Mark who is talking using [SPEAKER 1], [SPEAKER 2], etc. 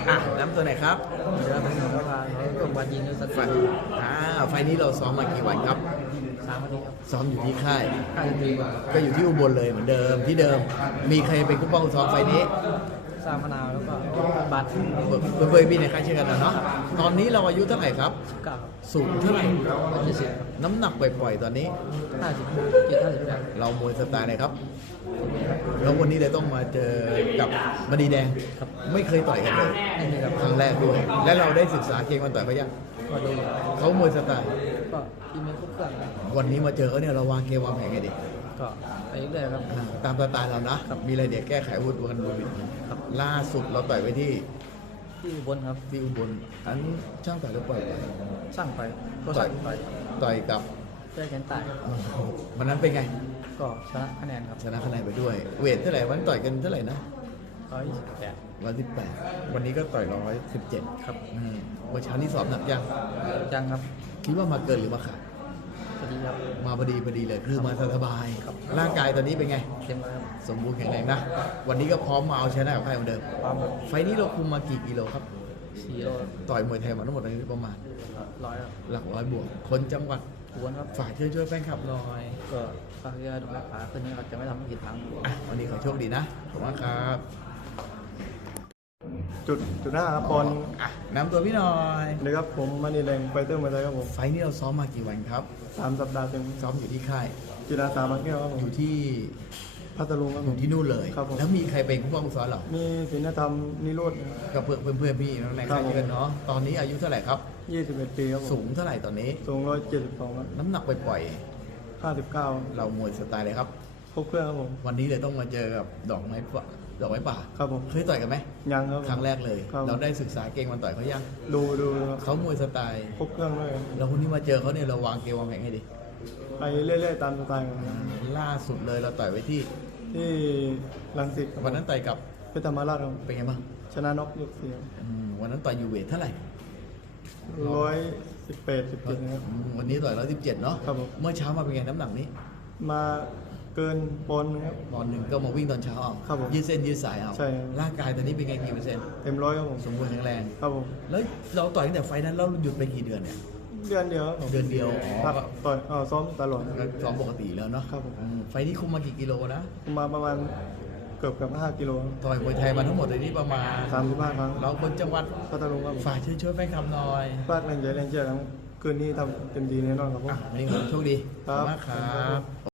[SPEAKER 1] น้ำตัวไหนครับ
[SPEAKER 2] เดี๋ยวเป็นประธานเขาร่วมวันยินด้วยสัก
[SPEAKER 1] ไฟไฟล์นี้เราซ้อมมากี่วันครับ
[SPEAKER 2] 3 วันนี้ครับ
[SPEAKER 1] ซ้อมอยู่ที่ค่าย
[SPEAKER 2] 5 นาทีครับ
[SPEAKER 1] ก็อยู่ที่อุบลเลยเหมือนเดิมที่เดิม มีใครเป็นผู้ป้องซ้อมไฟล์นี้
[SPEAKER 2] สร้างมะนาวแล้วก็บัตร
[SPEAKER 1] เพื่อนๆพี่ในค่ายเช่นกันนะเนาะ ตอนนี้เราอายุเท่าไหร่ครับ
[SPEAKER 2] 19ครับ
[SPEAKER 1] สูงเท่าไหร่
[SPEAKER 2] 170ครับ
[SPEAKER 1] น้ำหนักปล่อยๆตอนนี้
[SPEAKER 2] 50 50ครับ
[SPEAKER 1] เรามวยสไตล์ไหนครับ แล้ววันนี้เลยต้องมาเจอกับบดีแดง
[SPEAKER 2] ครับ
[SPEAKER 1] ไม่เคยต่อยกันเลย
[SPEAKER 2] นี่นี่ครับ
[SPEAKER 1] ครั้งแรกด้วย และเราได้ศึกษาเกมกันต่อยเขายัง
[SPEAKER 2] ก็ดู
[SPEAKER 1] เขามวยสไตล์
[SPEAKER 2] ก็ทีมนี้ครบเครื่องครับ
[SPEAKER 1] วันนี้มาเจอเขาเนี่ยเราวางเกมวางแผนไงดี
[SPEAKER 2] ก็ไปเรื่อยๆครับ
[SPEAKER 1] ตามสไตล์เรานะ มีอะไรเดี๋ยวแก้ไขอาวุธกันบนเวที
[SPEAKER 2] ครับ
[SPEAKER 1] ล่าสุดเราต่อยไปที่
[SPEAKER 2] ที่อุบลครับ
[SPEAKER 1] ที่อุบลอันช่างต่อยหรือปล่อยไป
[SPEAKER 2] สร้างไปก็สร้างไป
[SPEAKER 1] ต่อยกับ
[SPEAKER 2] ได้แขนตายครับ
[SPEAKER 1] วันนั้นเป็นไง
[SPEAKER 2] ก็ชนะคะแนนครับ
[SPEAKER 1] ชนะคะแนนไปด้วย เวทเท่าไหร่วันต่อยกันเท่าไหร่นะ
[SPEAKER 2] 128
[SPEAKER 1] 118วันนี้ก็ต่อย117
[SPEAKER 2] ครับ
[SPEAKER 1] เมื่อเช้านี้สอบหนักยัง
[SPEAKER 2] ยังครับ
[SPEAKER 1] คิดว่ามาเกินหรือมาขาด
[SPEAKER 2] สวัสดีครับ
[SPEAKER 1] มาพอดีเลยคือมาสบาย
[SPEAKER 2] ครับ
[SPEAKER 1] ร่างกายตอนนี้เป็นไง
[SPEAKER 2] เต็มแล้วครับ
[SPEAKER 1] สมบูรณ์แข็งแรงนะ วันนี้ก็พร้อมมาเอาชนะกับใครเหมือนเดิม
[SPEAKER 2] ความแบบ
[SPEAKER 1] ไฟล์นี้เราคุมมากี่กิโลครับ
[SPEAKER 2] 4 โล
[SPEAKER 1] ต่อยมวยไทยมาทั้งหมดตอนนี้ประมาณ
[SPEAKER 2] 100ครับ
[SPEAKER 1] หลักร้อยบวก คนจังหวัด
[SPEAKER 2] กวนครับ
[SPEAKER 1] ฝากช่วยแฟนคลับหน่อย
[SPEAKER 2] ก็ฝากเรือดูแลขาคืนนี้เราจะไม่ทำให้ผิดหวัง
[SPEAKER 1] วันนี้ขอโชคดีนะ ขอบคุณครับ
[SPEAKER 3] จุดหน้าครับบอล
[SPEAKER 1] นำตัวพี่หน่อย
[SPEAKER 3] เลยครับผมมานีแรงไฟเตอร์มาไทยครับผม
[SPEAKER 1] ไฟล์นี้เราซ้อมมากี่วันครับ
[SPEAKER 3] 3 สัปดาห์เต็ม
[SPEAKER 1] ซ้อมอยู่ที่ค่าย
[SPEAKER 3] กีฬาสามัญแก้วครับผ
[SPEAKER 1] อ
[SPEAKER 3] ม
[SPEAKER 1] ยู่ที่
[SPEAKER 3] พัทลุงครับ
[SPEAKER 1] อ
[SPEAKER 3] ผ
[SPEAKER 1] ยู่
[SPEAKER 3] ม
[SPEAKER 1] ที่นู่นเลย
[SPEAKER 3] ครับผม
[SPEAKER 1] แล้วมีใครเป็นผู้ป้องซ้อนเหรอ
[SPEAKER 3] มีศิลธรรมนิโรธนะครับ
[SPEAKER 1] กับเพื่อนพี่ในค่ายเพื่อนเนาะ ตอนนี้อายุเท่าไหร่ครับ
[SPEAKER 3] 21 ปีครับผม
[SPEAKER 1] สูงเท่าไหร่ตอนนี้
[SPEAKER 3] สูง172ครับ
[SPEAKER 1] น้ำหนักปล่อย
[SPEAKER 3] 59
[SPEAKER 1] เรามวยสไตล์เลยครับ
[SPEAKER 3] ครบเครื่องครับผม
[SPEAKER 1] วันนี้เลยต้องมาเจอกับดอกไม้ป่า
[SPEAKER 3] ครับผม
[SPEAKER 1] เคยต่อยกันไหม
[SPEAKER 3] ยังครับผม
[SPEAKER 1] ครั้งแรกเลย
[SPEAKER 3] ครับ
[SPEAKER 1] เราได้ศึกษาเกมมันต่อยเขายัง
[SPEAKER 3] ดูครับ
[SPEAKER 1] เขามวยสไตล์
[SPEAKER 3] ครบเครื่องด้วย
[SPEAKER 1] เราคนนี้มาเจอเขาเนี่ยเราวางเกมวางแผนให้ดี
[SPEAKER 3] ไปเรื่อยๆตามสไตล์ของผม
[SPEAKER 1] ล่าสุดเลยเราต่อยไว้ที่
[SPEAKER 3] ที่รังสิตครับ
[SPEAKER 1] วันนั้นต่อยกับ
[SPEAKER 3] เพชรธรรมราชครับ
[SPEAKER 1] เป็นไงบ้าง
[SPEAKER 3] ชนะน็อกยกเสีย
[SPEAKER 1] วันนั้นต่อยอยู่เวทเท่าไหร่
[SPEAKER 3] 118 17นะครับ
[SPEAKER 1] วันนี้ต่อย117เนาะ
[SPEAKER 3] ครับผม
[SPEAKER 1] เมื่อเช้ามาเป็นไงน้ำหนักนี้
[SPEAKER 3] มาเกินปอนด์ครับ
[SPEAKER 1] ตอนหนึ่งก็มาวิ่งตอนเช้าเอา
[SPEAKER 3] ครับผม
[SPEAKER 1] ยืดเส้นยืดสายเอา
[SPEAKER 3] ใช่ครับ
[SPEAKER 1] ร่างกายตอนนี้เป็นไงกี่เปอร์เซ็นต์
[SPEAKER 3] เต็มร้อยครับผม
[SPEAKER 1] สมบูรณ์แข็งแรง
[SPEAKER 3] ครับผม
[SPEAKER 1] แล้วเราต่อยตั้งแต่ไฟล์นั้นเราหยุดไปกี่เดือนเนี่ย
[SPEAKER 3] เดือนเดียวครับผม
[SPEAKER 1] เดือนเดียว
[SPEAKER 3] พักต่อยซ้อมตลอด
[SPEAKER 1] ก็ซ้อมปกติแล้วเนาะ
[SPEAKER 3] ครับผม
[SPEAKER 1] ไฟล์นี้คุมมากี่กิโลนะ
[SPEAKER 3] มาประมาณเกือบ5 กิโล
[SPEAKER 1] ต่อยมวยไทยมาทั้งหมดในนี้ประมาณ
[SPEAKER 3] 35 ครั้ง
[SPEAKER 1] เราคนจังหวัด
[SPEAKER 3] พัทลุงครับผม
[SPEAKER 1] ฝากช่วยแฟนคลับหน่อย
[SPEAKER 3] ฝากแรงใจแรงเชียร์ครับคืนนี้ทำเต็มที่แน่นอนครับผม
[SPEAKER 1] วันนี้ขอโชคดีขอบคุณมากค
[SPEAKER 3] ครั
[SPEAKER 1] รับ บ